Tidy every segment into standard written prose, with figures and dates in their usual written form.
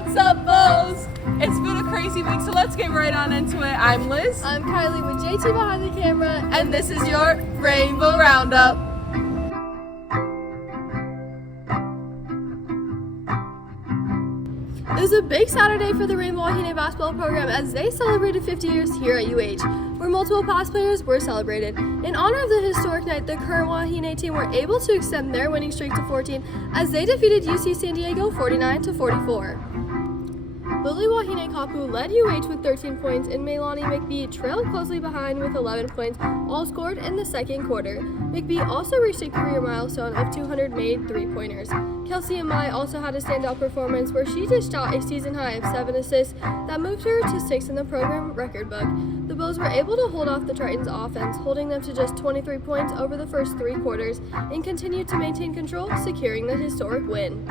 What's up, Bows? It's been a crazy week, so let's get right on into it. I'm Liz. I'm Kylie with JT behind the camera, And this is your Rainbow Roundup. It was a big Saturday for the Rainbow Wahine basketball program as they celebrated 50 years here at UH, where multiple past players were celebrated. In honor of the historic night, the current Wahine team were able to extend their winning streak to 14 as they defeated UC San Diego 49-44. Lily Wahine Kapu led UH with 13 points, and Mailani McBee trailed closely behind with 11 points, all scored in the second quarter. McBee also reached a career milestone of 200 made three-pointers. Kelsey Amai also had a standout performance where she dished out a season high of 7 assists that moved her to 6th in the program record book. The Bows were able to hold off the Tritons' offense, holding them to just 23 points over the first three quarters, and continued to maintain control, securing the historic win.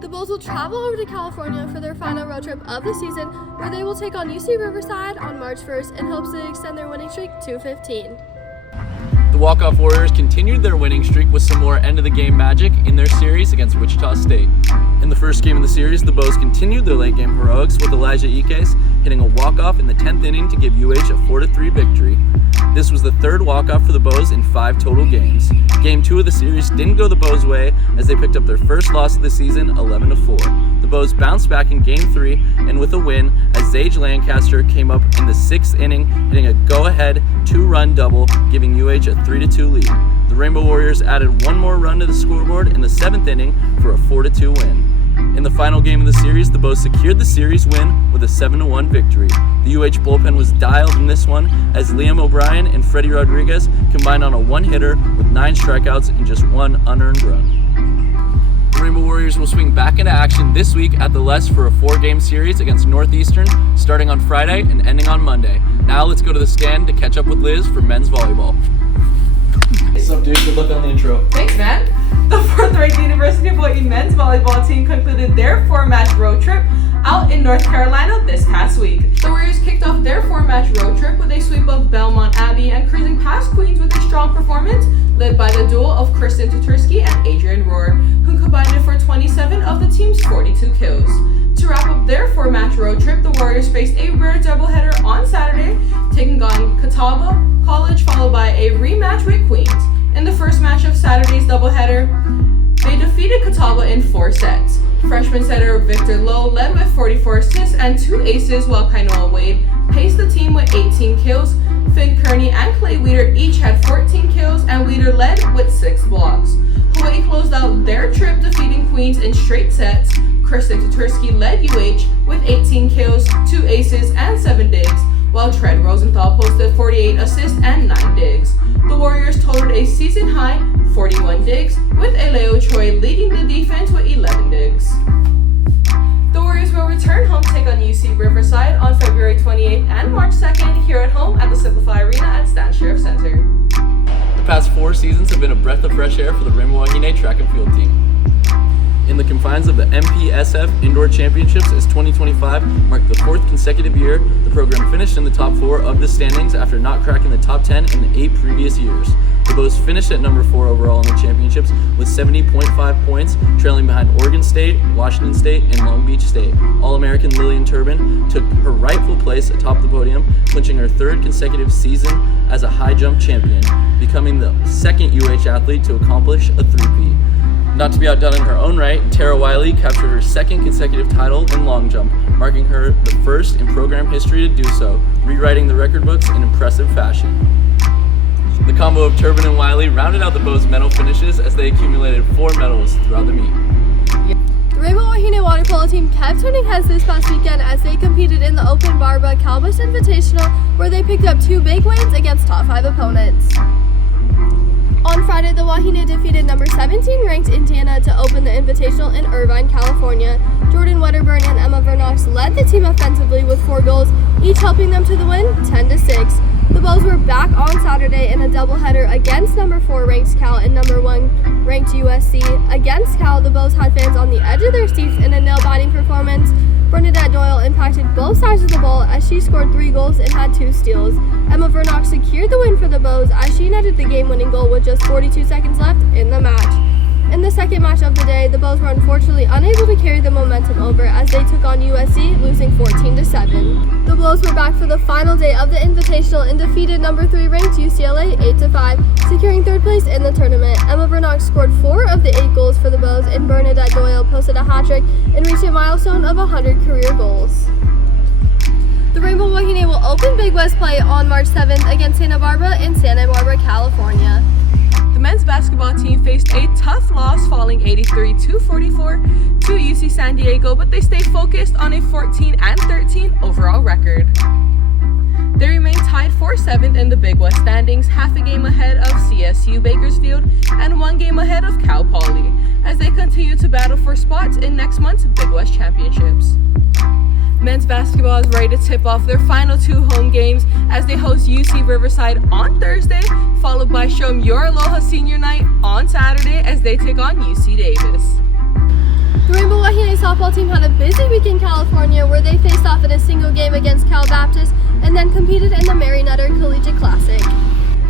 The Bulls will travel over to California for their final road trip of the season, where they will take on UC Riverside on March 1st in hopes to extend their winning streak to 15. The Walk-Off Warriors continued their winning streak with some more end-of-the-game magic in their series against Wichita State. In the first game of the series, the Bows continued their late-game heroics with Elijah Ikes hitting a walk-off in the 10th inning to give UH a 4-3 victory. This was the third walk-off for the Bows in 5 total games. Game 2 of the series didn't go the Bows' way as they picked up their first loss of the season, 11-4. The Bows bounced back in Game 3 and with a win as Zage Lancaster came up in the 6th inning, hitting a go-ahead 2-run double, giving UH a 3-2 lead. The Rainbow Warriors added one more run to the scoreboard in the 7th inning for a 4-2 win. In the final game of the series, the Bows secured the series win with a 7-1 victory. The UH bullpen was dialed in this one as Liam O'Brien and Freddie Rodriguez combined on a one-hitter with 9 strikeouts and just 1 unearned run. The Rainbow Warriors will swing back into action this week at the Les for a 4-game series against Northeastern, starting on Friday and ending on Monday. Now let's go to the stand to catch up with Liz for men's volleyball. What's up, dude? Good luck on the intro. Thanks, man. The 4th-ranked University of Hawaii men's volleyball team concluded their 4-match road trip out in North Carolina this past week. The Warriors kicked off their 4-match road trip with a sweep of Belmont Abbey and cruising past Queens with a strong performance led by the duo of Kristen Tuturski and Adrian Rohr, who combined for 27 of the team's 42 kills. To wrap up their 4-match road trip, the Warriors faced a rare doubleheader on Saturday, taking on Catawba College, followed by a rematch with Queens. In the first match of Saturday's doubleheader, they defeated Catawba in 4 sets. Freshman setter Victor Lowe led with 44 assists and 2 aces, while Kainoa Wade paced the team with 18 kills. Finn Kearney and Clay Weeder each had 14 kills, and Weeder led with 6 blocks. Hawaii closed out their trip defeating Queens in straight sets. Kristen Tuturski led UH with 18 kills, 2 aces, and 7 digs, while Tread Rosenthal posted 48 assists and 9 digs. The Warriors totaled a season-high 41 digs, with Eleo Troy leading the defense with 11 digs. The Warriors will return home to take on UC Riverside on February 28th and March 2nd here at home at the Simplify Arena at Stan Sheriff Center. The past 4 seasons have been a breath of fresh air for the Rainbow Wahine track and field team. In the confines of the MPSF Indoor Championships, as 2025 marked the 4th consecutive year, the program finished in the top 4 of the standings after not cracking the top 10 in the 8 previous years. The Bows finished at number 4 overall in the championships with 70.5 points, trailing behind Oregon State, Washington State, and Long Beach State. All-American Lillian Turbin took her rightful place atop the podium, clinching her 3rd consecutive season as a high jump champion, becoming the 2nd UH athlete to accomplish a three-peat. Not to be outdone in her own right, Tara Wiley captured her 2nd consecutive title in long jump, marking her the 1st in program history to do so, rewriting the record books in impressive fashion. The combo of Turbin and Wiley rounded out the Bows' medal finishes as they accumulated 4 medals throughout the meet. The Rainbow Wahine water polo team kept turning heads this past weekend as they competed in the Open Barbara Calbus Invitational, where they picked up 2 big wins against top 5 opponents. On Friday, the Wahine defeated number 17 ranked Indiana to open the Invitational in Irvine, California. Jordan Wedderburn and Emma Vernox led the team offensively with 4 goals, each helping them to the win 10-6. The Bows were back on Saturday in a doubleheader against number 4 ranked Cal and number 1 ranked USC. Against Cal, the Bows had fans on the edge of their seats in a nail-biting performance. Bernadette Doyle impacted both sides of the ball as she scored 3 goals and had 2 steals. Emma Vernock secured the win for the Bows as she netted the game-winning goal with just 42 seconds left in the match. In the second match of the day, the Bows were unfortunately unable to carry the momentum over as they took on USC, losing 14-7. The Bows were back for the final day of the Invitational and defeated number 3 ranked UCLA 8-5, securing third place in the tournament. Emma Vernock scored 4 of the 8 goals for the Bows, and Bernadette Doyle posted a hat-trick and reached a milestone of 100 career goals. The Rainbow Wahine will open Big West play on March 7th against Santa Barbara in Santa Barbara, California. The men's basketball team faced a tough loss, falling 83-44 to UC San Diego, but they stayed focused on a 14-13 overall record. They remain tied for 7th in the Big West standings, half a game ahead of CSU Bakersfield and 1 game ahead of Cal Poly, as they continue to battle for spots in next month's Big West Championships. Men's basketball is ready to tip off their final 2 home games as they host UC Riverside on Thursday, followed by Show 'em Your Aloha Senior Night on Saturday as they take on UC Davis. The Rainbow Wahine softball team had a busy week in California where they faced off in a single game against Cal Baptist and then competed in the Mary Nutter Collegiate Classic.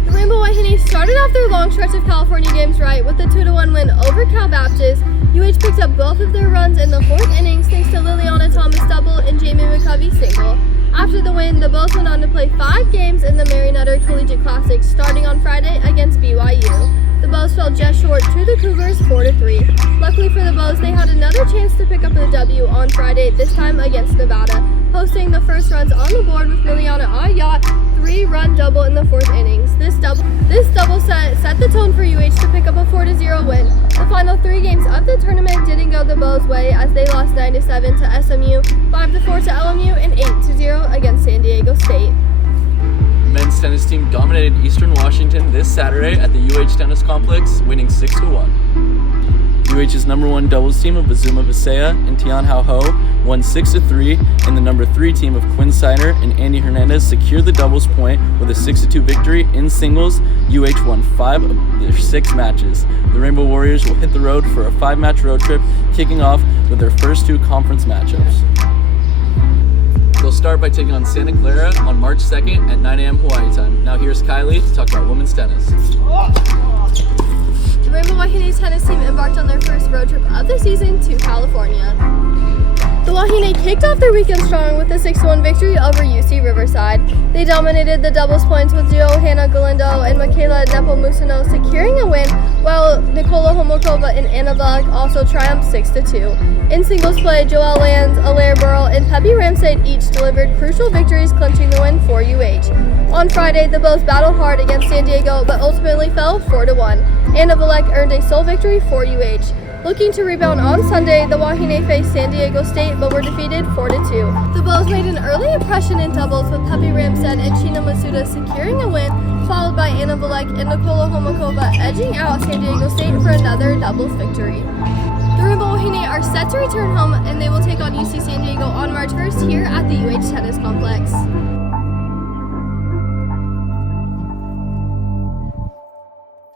The Rainbow Wahine started off their long stretch of California games right with a 2-1 win over Cal Baptist. UH picked up both of their runs in the 4th innings thanks to Liliana Thomas double and Jamie McCovey single. After the win, the Bows went on to play 5 games in the Mary Nutter Collegiate Classic starting on Friday against BYU. The Bows fell just short to the Cougars 4-3. Luckily for the Bows, they had another chance to pick up a W on Friday, this time against Nevada, posting the first runs on the board with Liliana Ayat 3-run double in the 4th innings. This double set the tone for UH to pick up a 4-0 win. The final 3 games of the tournament didn't go the Bows' way as they lost 9-7 to SMU, 5-4 to LMU, and 8-0 against San Diego State. The men's tennis team dominated Eastern Washington this Saturday at the UH Tennis Complex, winning 6-1. UH's number 1 doubles team of Bazuma Visaya and Tian Hao Ho won 6-3, and the number 3 team of Quinn Siner and Andy Hernandez secured the doubles point with a 6-2 victory. In singles, UH won 5 of their 6 matches. The Rainbow Warriors will hit the road for a 5-match road trip, kicking off with their first 2 conference matchups. They'll start by taking on Santa Clara on March 2nd at 9 a.m. Hawaii time. Now here's Kylie to talk about women's tennis. The Rainbow Wahine tennis team embarked on their first road trip of the season to California. The Wahine kicked off their weekend strong with a 6-1 victory over UC Riverside. They dominated the doubles points with Johanna Galindo and Michaela Nepomuceno securing a win, while Nicola Homokova and Anna Black also triumphed 6-2. In singles play, Joelle Lands, Alaire Burrell, and Peppy Ramsay each delivered crucial victories, clinching the win for UH. On Friday, the Bows battled hard against San Diego, but ultimately fell 4-1. Anna Valek earned a sole victory for UH. Looking to rebound on Sunday, the Wahine faced San Diego State but were defeated 4-2. The Bows made an early impression in doubles with Peppy Ramsay and Sheena Masuda securing a win, followed by Anna Valek and Nicola Homokova edging out San Diego State for another doubles victory. The Rainbow Wahine are set to return home and they will take on UC San Diego on March 1st here at the UH Tennis Complex.